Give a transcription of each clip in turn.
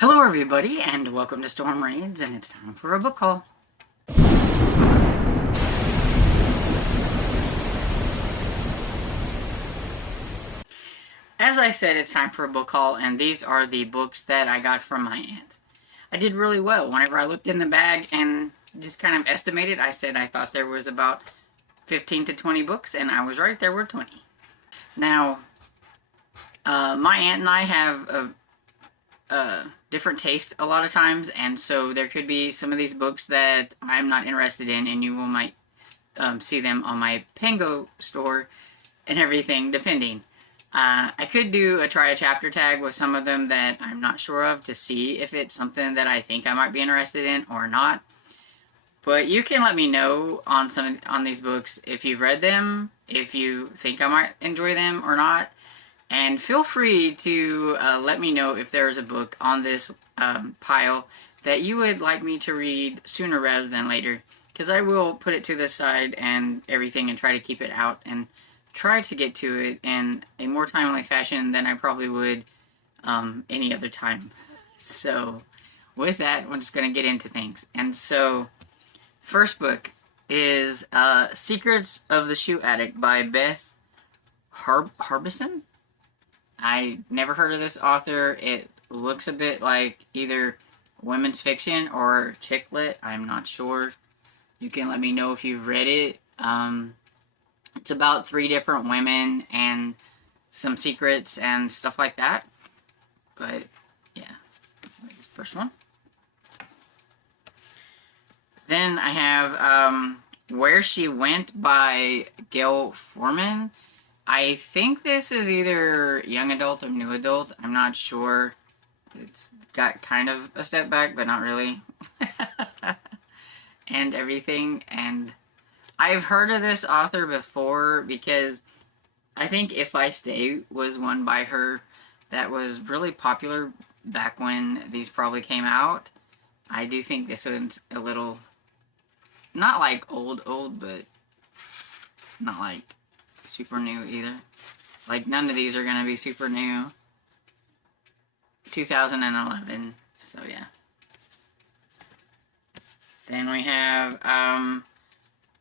Hello everybody, and welcome to Storm Raids, and it's time for a book haul. As I said, it's time for a book haul, and these are the books that I got from my aunt. I did really well. Whenever I looked in the bag and just kind of estimated, I said I thought there was about 15 to 20 books, and I was right, there were 20. Now, my aunt and I have a different taste a lot of times, and so there could be some of these books that I'm not interested in, and you might see them on my Pango store and everything, depending. I could do try a chapter tag with some of them that I'm not sure of to see if it's something that I think I might be interested in or not. But you can let me know on these books if you've read them, if you think I might enjoy them or not. And feel free to let me know if there's a book on this pile that you would like me to read sooner rather than later. Because I will put it to the side and everything and try to keep it out and try to get to it in a more timely fashion than I probably would any other time. So with that, we're just going to get into things. And so, first book is Secrets of the Shoe Addict by Beth Harbison. I never heard of this author. It looks a bit like either women's fiction or chick lit. I'm not sure. You can let me know if you've read it. It's about 3 different women and some secrets and stuff like that. But, yeah. This first one. Then I have Where She Went by Gail Foreman. I think this is either young adult or new adult. I'm not sure. It's got kind of a step back, but not really. And everything. And I've heard of this author before because I think If I Stay was one by her that was really popular back when these probably came out. I do think this one's a little, not like old, but not like super new either. Like, none of these are gonna be super new. 2011, so yeah. Then we have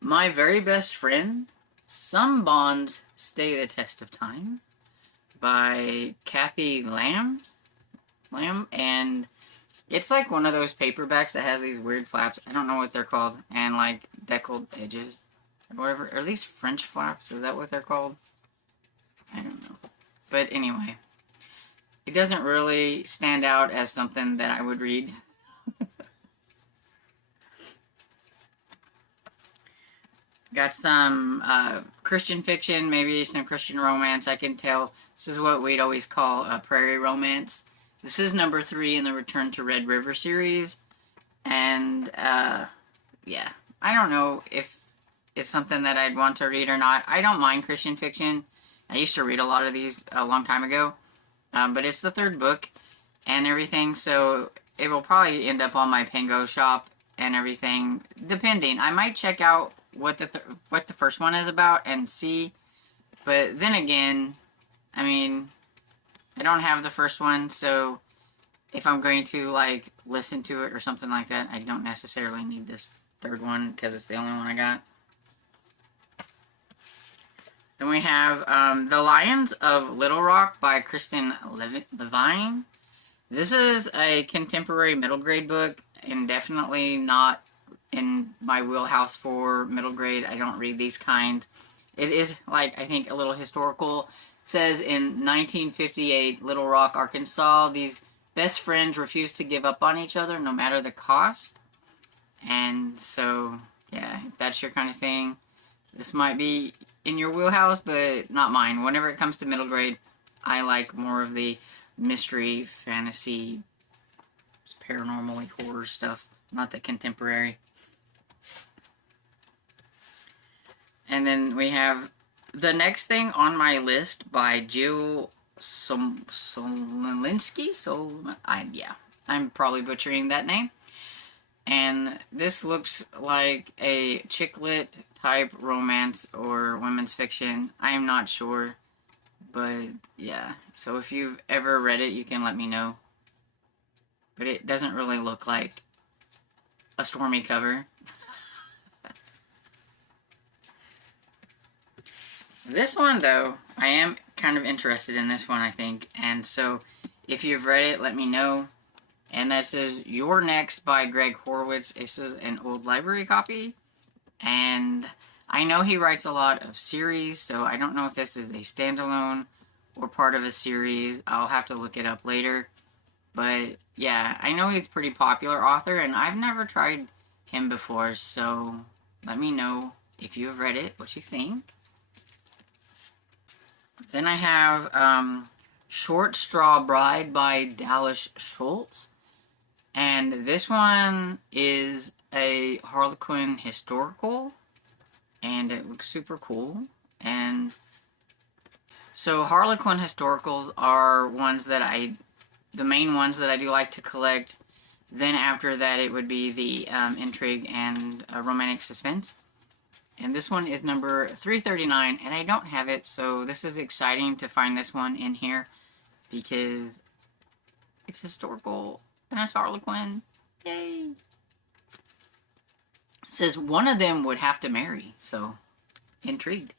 My Very Best Friend, Some Bonds Stay the Test of Time by Kathy Lamb, and it's like one of those paperbacks that has these weird flaps. I don't know what they're called, and like deckled edges. Whatever, are these French flaps? Is that what they're called? I don't know. But anyway, it doesn't really stand out as something that I would read. Got some Christian fiction, maybe some Christian romance. I can tell this is what we'd always call a prairie romance. This is number 3 in the Return to Red River series. And, yeah. I don't know if it's something that I'd want to read or not. I don't mind Christian fiction. I used to read a lot of these a long time ago. But it's the 3rd book and everything, so it will probably end up on my Pango shop and everything, depending. I might check out what the first one is about and see. But then again, I mean, I don't have the first one, so if I'm going to, like, listen to it or something like that, I don't necessarily need this 3rd one because it's the only one I got. Then we have The Lions of Little Rock by Kristen Levine. This is a contemporary middle grade book, and definitely not in my wheelhouse for middle grade. I don't read these kind. It is, like, I think a little historical. It says in 1958, Little Rock, Arkansas, these best friends refused to give up on each other no matter the cost. And so, yeah, if that's your kind of thing, this might be in your wheelhouse, but not mine. Whenever it comes to middle grade, I like more of the mystery, fantasy, paranormal, horror stuff, not the contemporary. And then we have the next thing on my list by Jill Solinsky. Yeah, I'm probably butchering that name. And this looks like a chick lit type romance or women's fiction. I am not sure. But, yeah. So if you've ever read it, you can let me know. but it doesn't really look like a stormy cover. This one, though, I am kind of interested in this one, I think. And so, if you've read it, let me know. And this is You're Next by Greg Horowitz. This is an old library copy. And I know he writes a lot of series, so I don't know if this is a standalone or part of a series. I'll have to look it up later. But, yeah, I know he's a pretty popular author, and I've never tried him before. So, let me know if you have read it, what you think. Then I have Short Straw Bride by Dallas Schultz. And this one is a Harlequin historical. And it looks super cool. And so Harlequin historicals are ones that the main ones that I do like to collect. Then after that it would be the intrigue and romantic suspense. And this one is number 339, and I don't have it, so this is exciting to find this one in here, because it's historical, and it's Harlequin. Yay! It says one of them would have to marry, so intrigued.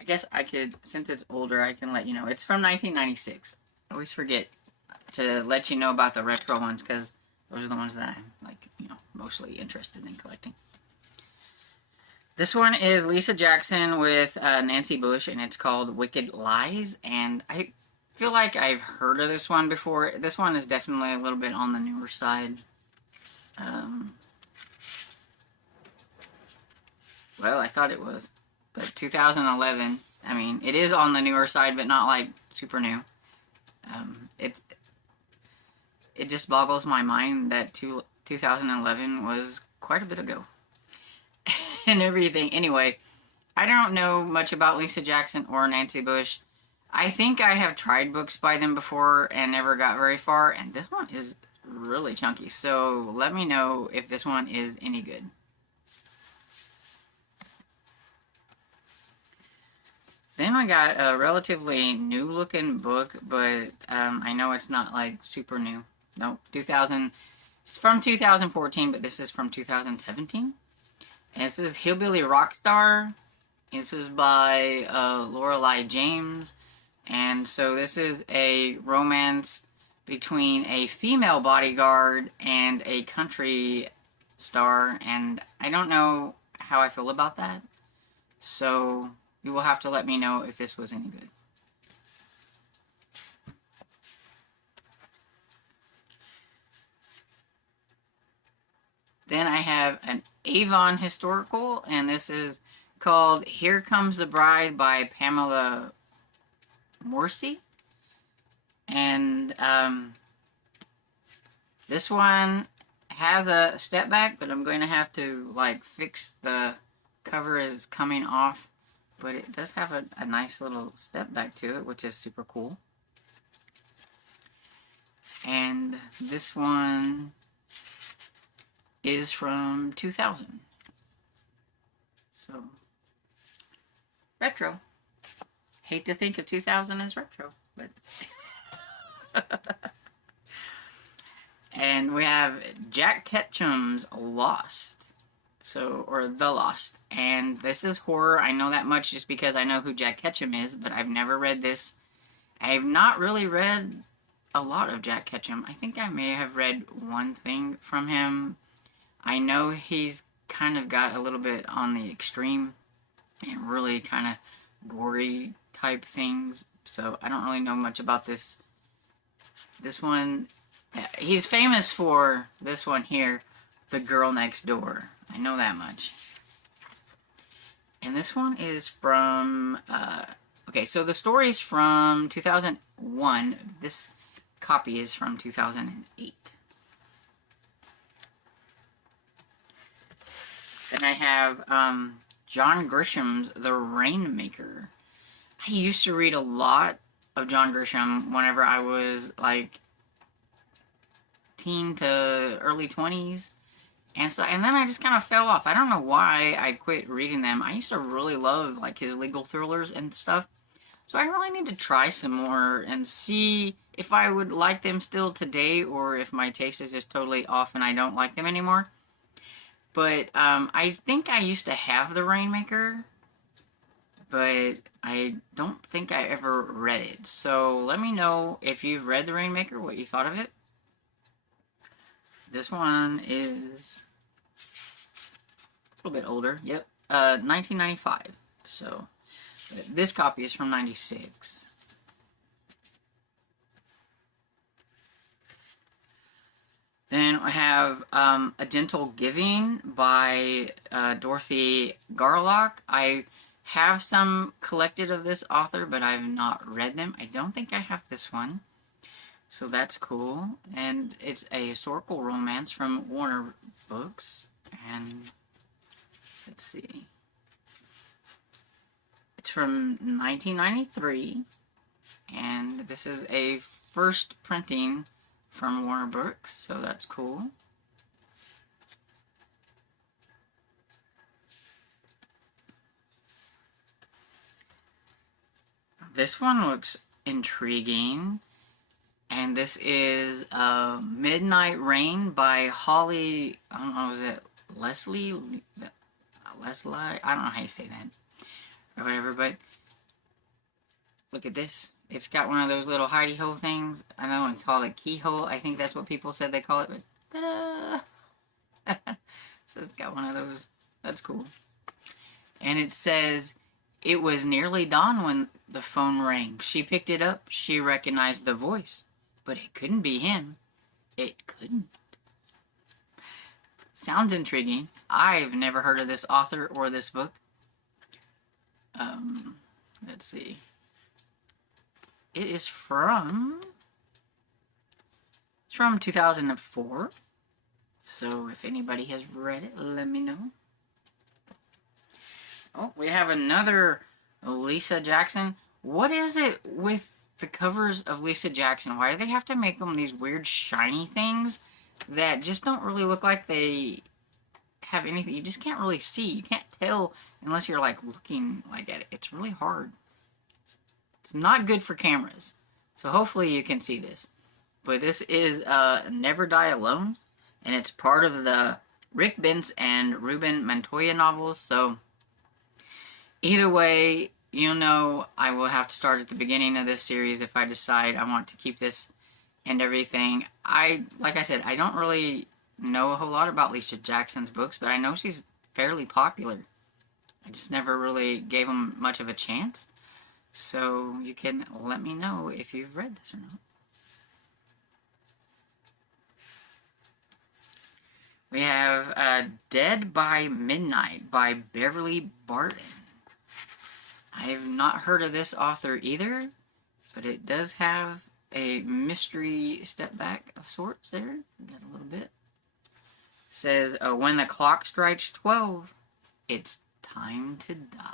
I guess I could, since it's older, I can let you know. It's from 1996. I always forget to let you know about the retro ones, because those are the ones that I'm, like, mostly interested in collecting. This one is Lisa Jackson with Nancy Bush, and it's called Wicked Lies, and I feel like I've heard of this one before. This one is definitely a little bit on the newer side. Well, I thought it was, but 2011, I mean, it is on the newer side, but not, like, super new. It just boggles my mind that 2011 was quite a bit ago. And everything. Anyway, I don't know much about Lisa Jackson or Nancy Bush. I think I have tried books by them before and never got very far, and this one is really chunky. So let me know if this one is any good. Then we got a relatively new looking book, but I know it's not like super new. Nope, it's from 2014, but this is from 2017. And this is Hillbilly Rockstar. This is by Lorelei James. And so this is a romance between a female bodyguard and a country star. And I don't know how I feel about that. So you will have to let me know if this was any good. Then I have an Avon historical, and this is called Here Comes the Bride by Pamela Morrissey. And this one has a step back, but I'm going to have to, like, fix the cover as it's coming off. But it does have a nice little step back to it, which is super cool. And this one is from 2000. So, retro. Hate to think of 2000 as retro, but... And we have Jack Ketchum's Lost. So, or The Lost. And this is horror. I know that much just because I know who Jack Ketchum is, but I've never read this. I've not really read a lot of Jack Ketchum. I think I may have read one thing from him. I know he's kind of got a little bit on the extreme and really kind of gory type things. So I don't really know much about this. This one, he's famous for this one here, The Girl Next Door. I know that much. And this one is from, okay, so the story's from 2001. This copy is from 2008. Then I have John Grisham's The Rainmaker. I used to read a lot of John Grisham whenever I was like teen to early 20s. And then I just kind of fell off. I don't know why I quit reading them. I used to really love like his legal thrillers and stuff. So I really need to try some more and see if I would like them still today or if my taste is just totally off and I don't like them anymore. But I think I used to have the Rainmaker, but I don't think I ever read it. So let me know if you've read the Rainmaker, what you thought of it. This one is a little bit older. Yep, 1995. So this copy is from 96. Then I have A Gentle Giving by Dorothy Garlock. I have some collected of this author, but I've not read them. I don't think I have this one. So that's cool. And it's a historical romance from Warner Books. And let's see. It's from 1993. And this is a first printing from Warner Books, so that's cool. This one looks intriguing. And this is Midnight Rain by Holly, I don't know, is it Leslie? Leslie? I don't know how you say that. Or whatever, but look at this. It's got one of those little hidey-hole things. I don't want to call it keyhole. I think that's what people said they call it, but ta-da! So it's got one of those. That's cool. And it says, it was nearly dawn when the phone rang. She picked it up. She recognized the voice. But it couldn't be him. It couldn't. Sounds intriguing. I've never heard of this author or this book. Let's see. It is from 2004. So if anybody has read it, let me know. Oh, we have another Lisa Jackson. What is it with the covers of Lisa Jackson? Why do they have to make them these weird shiny things that just don't really look like they have anything? You just can't really see. You can't tell unless you're like looking like at it. It's really hard. It's not good for cameras. So hopefully you can see this. But this is Never Die Alone. And it's part of the Rick Bentz and Ruben Montoya novels. So either way, you know, I will have to start at the beginning of this series if I decide I want to keep this and everything. Like I said, I don't really know a whole lot about Lisa Jackson's books, but I know she's fairly popular. I just never really gave them much of a chance. So you can let me know if you've read this or not. We have Dead by Midnight by Beverly Barton. I've not heard of this author either, but it does have a mystery step back of sorts there. Got a little bit. It says, when the clock strikes 12, it's time to die.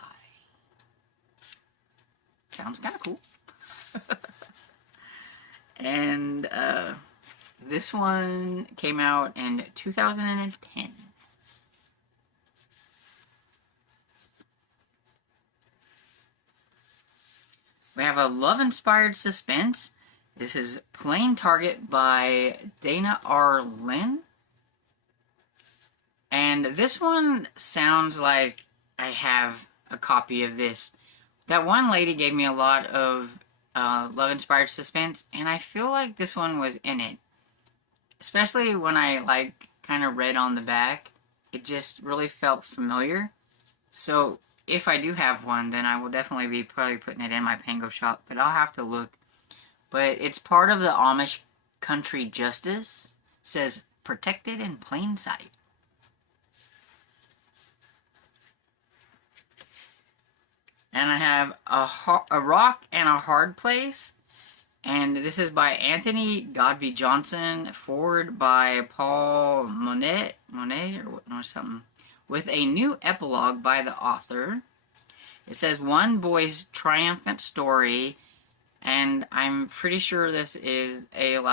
Sounds kind of cool. And this one came out in 2010. We have a love-inspired suspense. This is Plain Target by Dana R. Lynn. And this one sounds like I have a copy of this. That one lady gave me a lot of love-inspired suspense, and I feel like this one was in it. Especially when I, kind of read on the back. It just really felt familiar. So if I do have one, then I will definitely be probably putting it in my Pango shop, but I'll have to look. But it's part of the Amish Country Justice. It says, protected in plain sight. And I have a Rock and a Hard Place. And this is by Anthony Godby Johnson, forward by Paul Monet or something, with a new epilogue by the author. It says, one boy's triumphant story, and I'm pretty sure this is a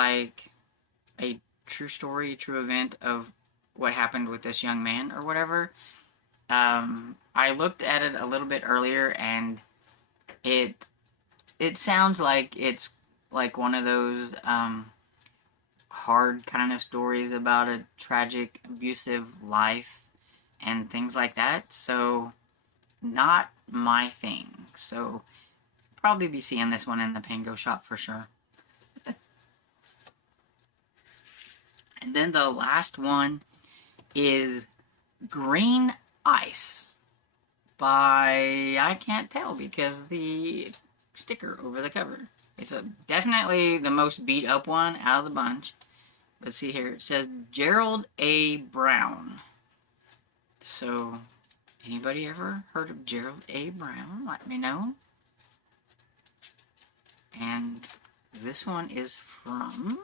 true story, true event of what happened with this young man or whatever. I looked at it a little bit earlier, and it It sounds like it's like one of those hard kind of stories about a tragic, abusive life and things like that. So, not my thing. So, probably be seeing this one in the Pango shop for sure. And then the last one is Green Ice by, I can't tell because the sticker over the cover. It's definitely the most beat up one out of the bunch. Let's see here. It says Gerald A. Brown. So, anybody ever heard of Gerald A. Brown? Let me know. And this one is from...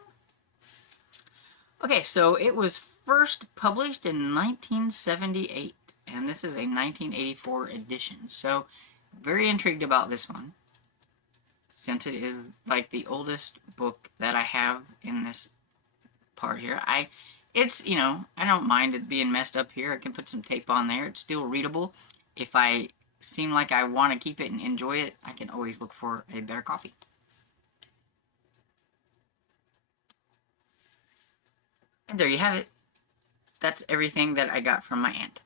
Okay, so it was first published in 1978. And this is a 1984 edition. So, very intrigued about this one, since it is like the oldest book that I have in this part here. It's, you know, I don't mind it being messed up here. I can put some tape on there. It's still readable. If I seem like I want to keep it and enjoy it, I can always look for a better copy. And there you have it. That's everything that I got from my aunt.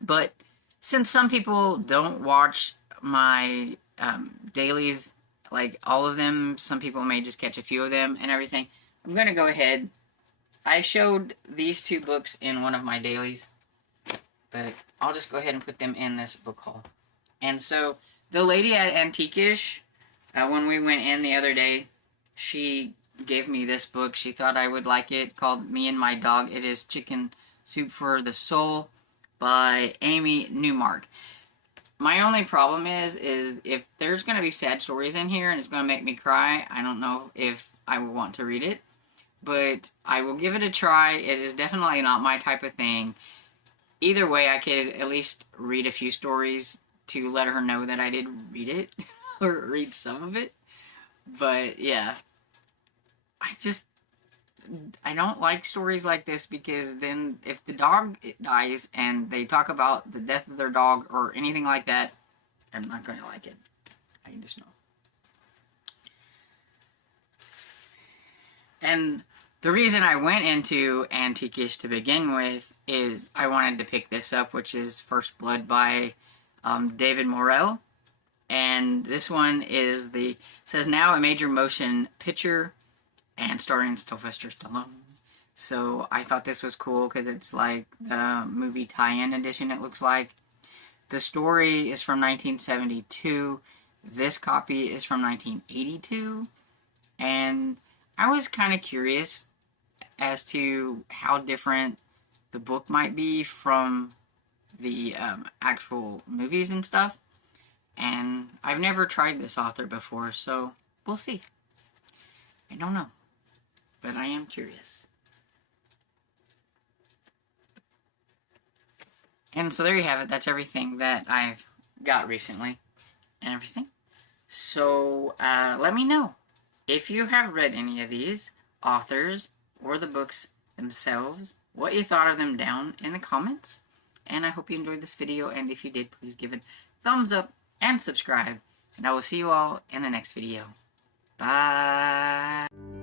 But since some people don't watch my dailies, like all of them, some people may just catch a few of them and everything, I'm going to go ahead. I showed these two books in one of my dailies, but I'll just go ahead and put them in this book haul. And so, the lady at Antiquish, when we went in the other day, she gave me this book. She thought I would like it, called Me and My Dog. It is Chicken Soup for the Soul by Amy Newmark. My only problem is if there's going to be sad stories in here and it's going to make me cry, I don't know if I will want to read it. But I will give it a try. It is definitely not my type of thing. Either way, I could at least read a few stories to let her know that I did read it. Or read some of it. But, yeah. I don't like stories like this because then if the dog dies and they talk about the death of their dog or anything like that, I'm not going to like it. I can just know. And the reason I went into Antiquish to begin with is I wanted to pick this up, which is First Blood by David Morrell. And this one is says now a major motion picture and starring Sylvester Stallone. So I thought this was cool because it's like the movie tie-in edition, it looks like. The story is from 1972. This copy is from 1982. And I was kind of curious as to how different the book might be from the actual movies and stuff. And I've never tried this author before, so we'll see. I don't know, but I am curious. And so there you have it. That's everything that I've got recently and everything. So let me know if you have read any of these authors or the books themselves, what you thought of them down in the comments. And I hope you enjoyed this video, and if you did, please give it a thumbs up and subscribe. And I will see you all in the next video. Bye!